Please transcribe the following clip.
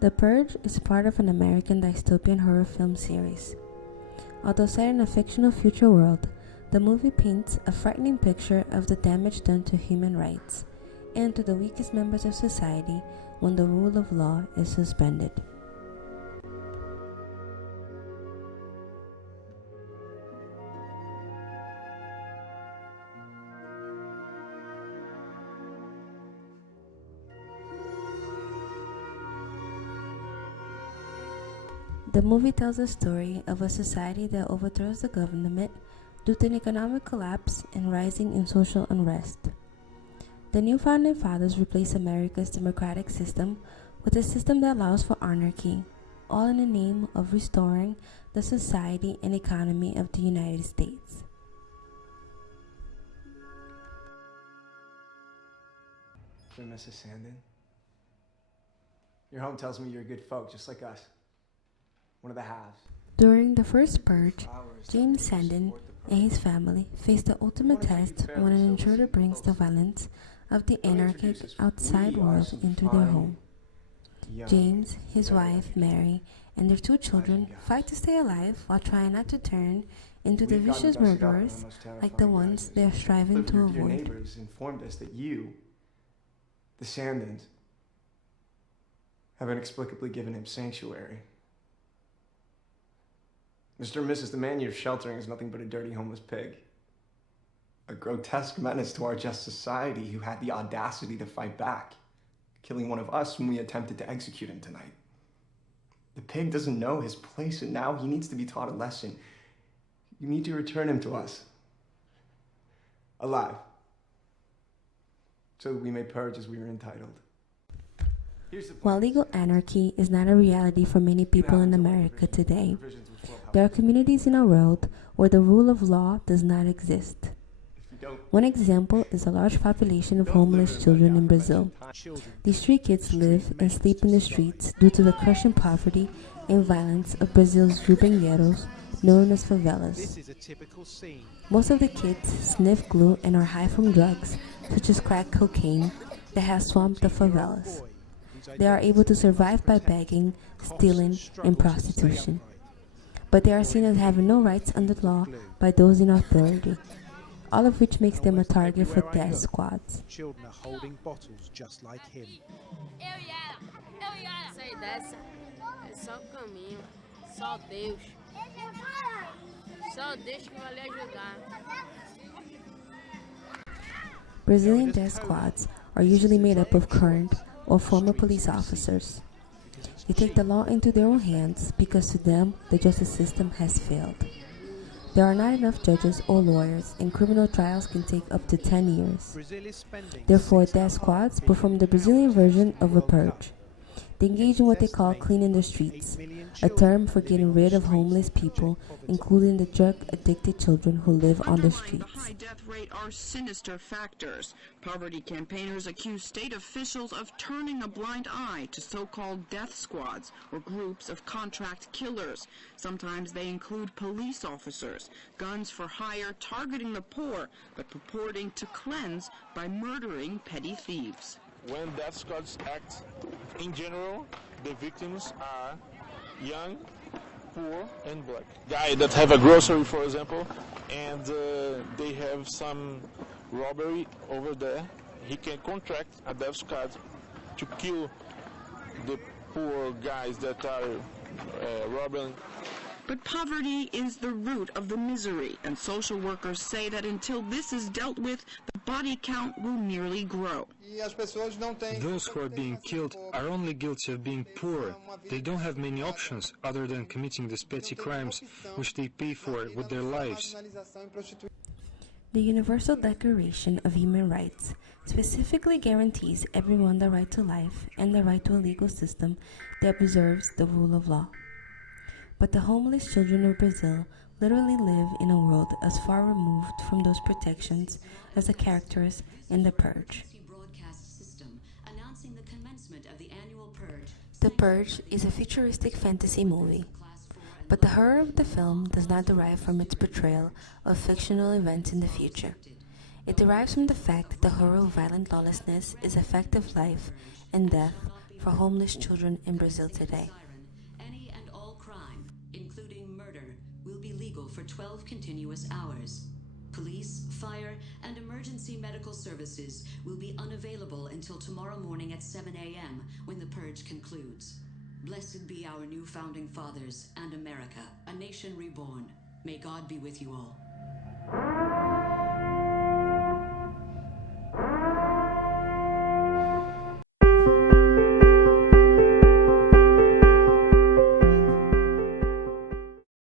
The Purge is part of an American dystopian horror film series. Although set in a fictional future world, the movie paints a frightening picture of the damage done to human rights and to the weakest members of society when the rule of law is suspended. The movie tells a story of a society that overthrows the government due to an economic collapse and rising in social unrest. The new founding fathers replace America's democratic system with a system that allows for anarchy, all in the name of restoring the society and economy of the United States. Mrs. Sandin, your home tells me you're good folk, just like us. One of the halves. During the first purge, James Sandin and his family face the ultimate test when an intruder brings the violence of the anarchic outside world into their home. James, his wife, Mary, and their 2 children fight to stay alive while trying not to turn into the vicious murderers like the ones they are striving to avoid. Your neighbors informed us that you, the Sandins, have inexplicably given him sanctuary. Mr. and Mrs. The man you're sheltering is nothing but a dirty homeless pig. A grotesque menace to our just society who had the audacity to fight back, killing one of us when we attempted to execute him tonight. The pig doesn't know his place, and now he needs to be taught a lesson. You need to return him to us. Alive. So that we may purge as we are entitled. While legal anarchy is not a reality for many people in America today, there are communities in our world where the rule of law does not exist. One example is a large population of homeless children in Brazil. These 3 kids live and sleep in the streets due to the crushing poverty and violence of Brazil's urban ghettos, known as favelas. Most of the kids sniff glue and are high from drugs, such as crack cocaine, that has swamped the favelas. They are able to survive by begging, stealing, and prostitution. But they are seen as having no rights under law by those in authority, all of which makes them a target for death squads. Children are holding bottles just like him. Sair dessa é só o caminho, só Deus. Só Deus que vai lhe ajudar. Brazilian death squads are usually made up of current or former police officers. They take the law into their own hands because to them, the justice system has failed. There are not enough judges or lawyers, and criminal trials can take up to 10 years. Therefore, death squads perform the Brazilian version of a purge. They engage in what they call cleaning the streets, a term for getting rid of homeless people, including the drug-addicted children who live on the streets. The high death rate are sinister factors. Poverty campaigners accuse state officials of turning a blind eye to so-called death squads or groups of contract killers. Sometimes they include police officers, guns for hire targeting the poor, but purporting to cleanse by murdering petty thieves. When death squads act, in general, the victims are young, poor, and black. Guy that have a grocery, for example, and they have some robbery over there, he can contract a death squad to kill the poor guys that are robbing. But poverty is the root of the misery, and social workers say that until this is dealt with, the body count will merely grow. Those who are being killed are only guilty of being poor. They don't have many options other than committing these petty crimes, which they pay for with their lives. The Universal Declaration of Human Rights specifically guarantees everyone the right to life and the right to a legal system that preserves the rule of law. But the homeless children of Brazil literally live in a world as far removed from those protections as the characters in The Purge. The Purge is a futuristic fantasy movie, but the horror of the film does not derive from its portrayal of fictional events in the future. It derives from the fact that the horror of violent lawlessness is a fact of life and death for homeless children in Brazil today. Any and all crime, including murder, will be legal for 12 continuous hours. Police, fire, and emergency medical services will be unavailable until tomorrow morning at 7 a.m. when the purge concludes. Blessed be our new founding fathers and America, a nation reborn. May God be with you all.